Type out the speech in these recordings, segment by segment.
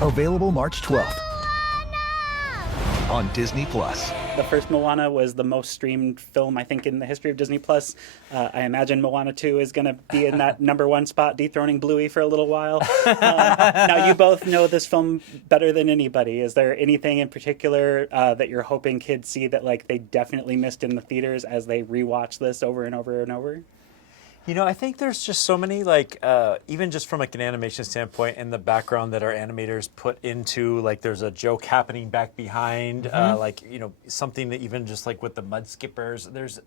Available March 12th on Disney+. The first Moana was the most streamed film, I think, in the history of Disney+. I imagine Moana 2 is going to be in that #1 spot, dethroning Bluey for a little while. Now, you both know this film better than anybody. Is there anything in particular that you're hoping kids see that like they definitely missed in the theaters as they rewatch this over and over and over? You know, I think there's just so many, like, even just from like an animation standpoint in the background that our animators put into, like, there's a joke happening back behind, like, you know, something that even just like with the mud skippers, there's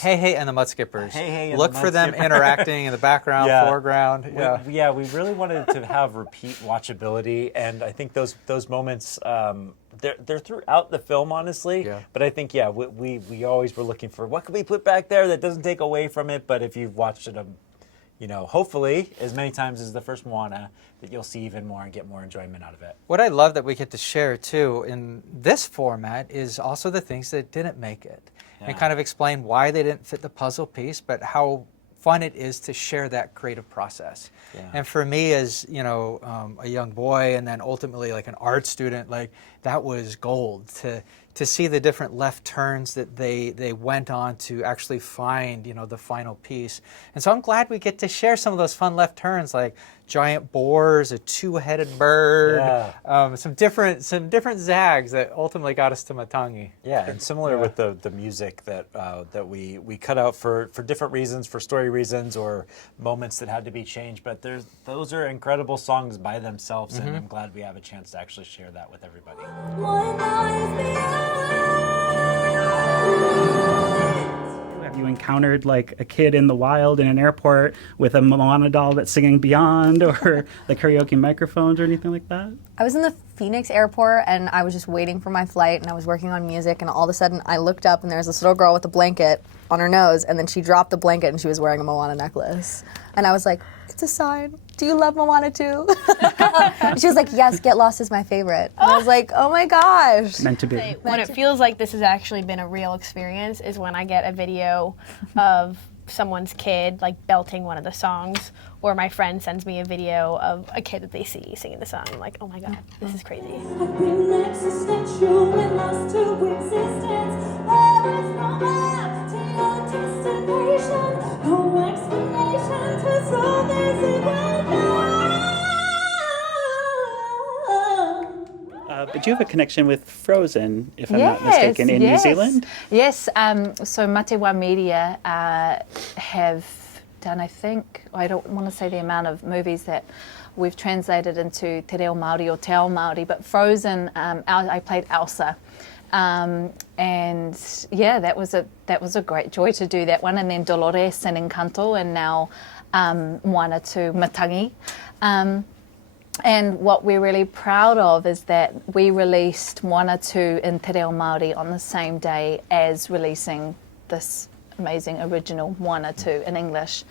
Hey Hey and the Mud Skippers. Hey Hey and Look the for Mud them Skippers. interacting in the background, foreground. We really wanted to have repeat watchability, and I think those moments, they're throughout the film, honestly. Yeah. But I think, we always were looking for what can we put back there that doesn't take away from it. But if you've watched it, you know, hopefully as many times as the first Moana, that you'll see even more and get more enjoyment out of it. What I love that we get to share too in this format is also the things that didn't make it, and kind of explain why they didn't fit the puzzle piece, but how fun it is to share that creative process. Yeah. And for me, as you know, a young boy, and then ultimately like an art student, like that was gold to see the different left turns that they went on to actually find, you know, the final piece. And so I'm glad we get to share some of those fun left turns, like giant boars, a two-headed bird, some different zags that ultimately got us to Matangi. Yeah, and similar with the music that we cut out for different reasons, for story reasons or moments that had to be changed. But those are incredible songs by themselves, and I'm glad we have a chance to actually share that with everybody. Have you encountered like a kid in the wild in an airport with a Moana doll that's singing Beyond, or the karaoke microphones or anything like that? I was in the Phoenix airport and I was just waiting for my flight and I was working on music, and all of a sudden I looked up and there was this little girl with a blanket on her nose, and then she dropped the blanket and she was wearing a Moana necklace. And I was like, it's a sign. Do you love Moana too? She was like, yes, Get Lost is my favorite. And I was like, oh my gosh. Meant to be. When it feels like this has actually been a real experience is when I get a video of someone's kid like belting one of the songs, or my friend sends me a video of a kid that they see singing the song. I'm like, oh my god, this is crazy. I've been existential and lost to existence. There is no map to your destination, no explanation to solve this equation. But you have a connection with Frozen, if I'm not mistaken, in New Zealand? Yes, so Matewa Media have done, I think, I don't want to say the amount of movies that we've translated into Te Reo Māori or Te Ao Māori, but Frozen, I played Elsa. And yeah, that was a great joy to do that one. And then Dolores and Encanto, and now Moana to Matangi. And what we're really proud of is that we released Moana 2 in Te Reo Māori on the same day as releasing this amazing original Moana 2 in English.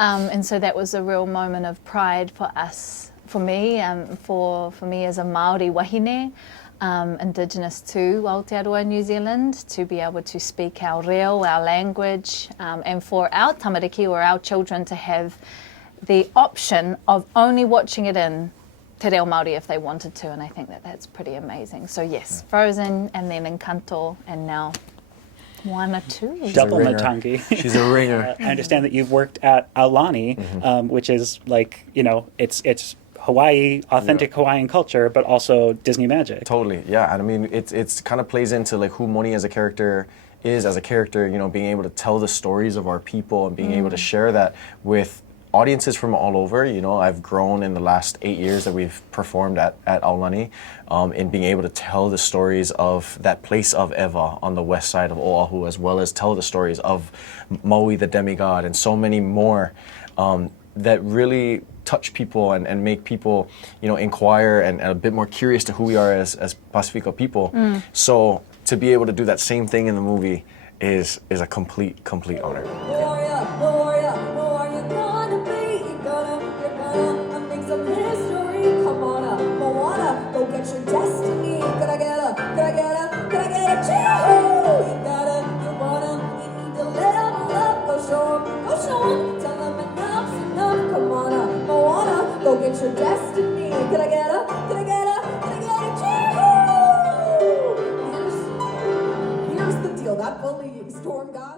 And so that was a real moment of pride for us, for me as a Māori wahine, Indigenous to Aotearoa, New Zealand, to be able to speak our reo, our language, and for our tamariki or our children to have the option of only watching it in Te Reo Māori if they wanted to, and I think that that's pretty amazing. So yes, Frozen, and then Encanto, and now Moana 2. Double Matangi. She's a ringer. I understand that you've worked at Aulani, which is like, you know, it's Hawaii, authentic Hawaiian culture, but also Disney magic. Totally, yeah. And I mean, it's kind of plays into like who Moni as a character is, you know, being able to tell the stories of our people and being able to share that with audiences from all over. You know, I've grown in the last 8 years that we've performed at Aulani, in being able to tell the stories of that place of Ewa on the west side of Oahu, as well as tell the stories of Maui the demigod and so many more that really touch people and make people, you know, inquire and a bit more curious to who we are as Pacifico people. So to be able to do that same thing in the movie is a complete honor. Go get your destiny. Could I get a not bullying storm gods.